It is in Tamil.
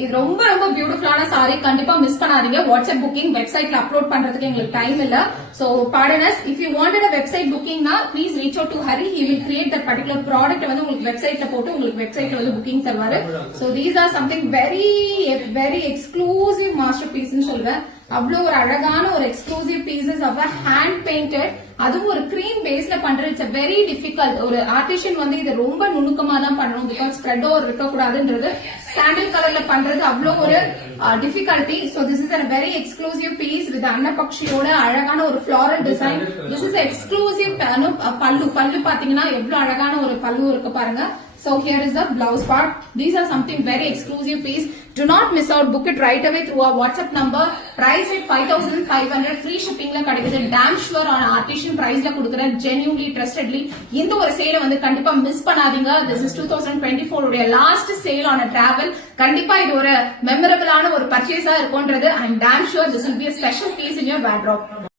இது ரொம்ப ரொம்ப பியூட்டிஃபுல்லான சாரி, கண்டிப்பா மிஸ் பண்ணாதீங்க. வாட்ஸ்அப் புக்கிங் வெப்சைட்ல அப்லோட் பண்றதுக்கு எங்களுக்கு டைம் இல்ல. So pardon us, if you wanted a website booking na please reach out to Hari. He will create that particular product வந்து உங்களுக்கு வெப்சைட்ல போட்டு உங்களுக்கு வெப்சைட்ல வந்து புக்கிங் தருவாரு. So these are something very exclusive masterpiece னு சொல்றேன். அவ்வளவு ஒரு அழகான ஒரு exclusive pieces of hand painted, அதுவும் ஒரு கிரீம் பேஸ்ல பண்றது. It's very difficult. ஒரு ஆர்டிஷியன் வந்து இதை ரொம்ப நுணுக்கமா தான் பண்ணணும், பிகாஸ் ஸ்ப்ரெட் ஓவர் இருக்க கூடாதுன்றது. சாண்டில் கலர்ல பண்றது அவ்வளவு ஒரு difficulty. So this is a very exclusive piece with அன்னபக்ஷியோட அழகான ஒரு floral design. This is exclusive பல்லு பாத்தீங்கன்னா எவ்வளவு அழகான ஒரு பல்லு இருக்கு பாருங்க. So here is the blouse part. These are something very exclusive piece. Do not miss out. Book it right away through our WhatsApp number. Price at 5500. Free shipping la kadikudhu. Damn sure on artisan price la kudukren. Genuinely, trustedly. இந்த ஒரு சேல வந்து கண்டிப்பா மிஸ் பண்ணாதீங்க. This is 2024 உடைய last sale on a travel. கண்டிப்பா இது ஒரு மெமரபிளான ஒரு பர்ச்சேஸா இருக்கும்ன்றது. I am damn sure this will be a special piece in your wardrobe.